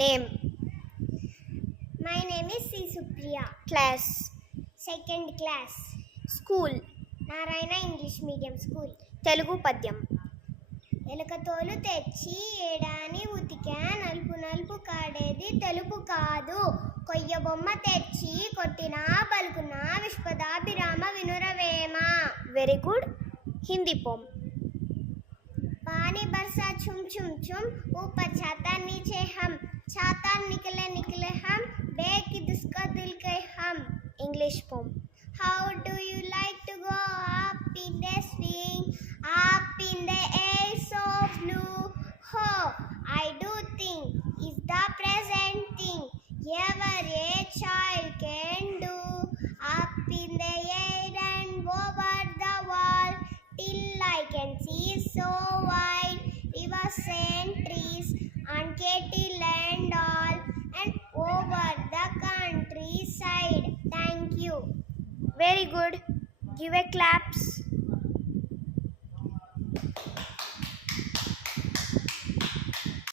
Name. My name is C. Supriya. Class. Second class. School. Narayana English medium school. Telugu పద్యం. ఎలుకతోలు తెచ్చి ఏడాని ఉతికా, నలుపు నలుపు కాడేది తెలుపు కాదు. కొయ్య బొమ్మ తెచ్చి కొట్టినా పలుకున్నా, విశ్వదాభిరామ వినురవేమ. Very good. Hindi poem. पानी बरसा छुम छुम छुम, ऊपर छाता नीचे हम, छाता निकले निकले हम, बेकिद उसका दिल के हम. English poem. How do you like to go up in the swing, up in the air so blue? Oh, I do think is the present thing ever a child can do. Up in the air and over the wall, till I can see so wide, rivers and trees and cattle and all, and over the countryside. Thank you. Very good. Give a claps.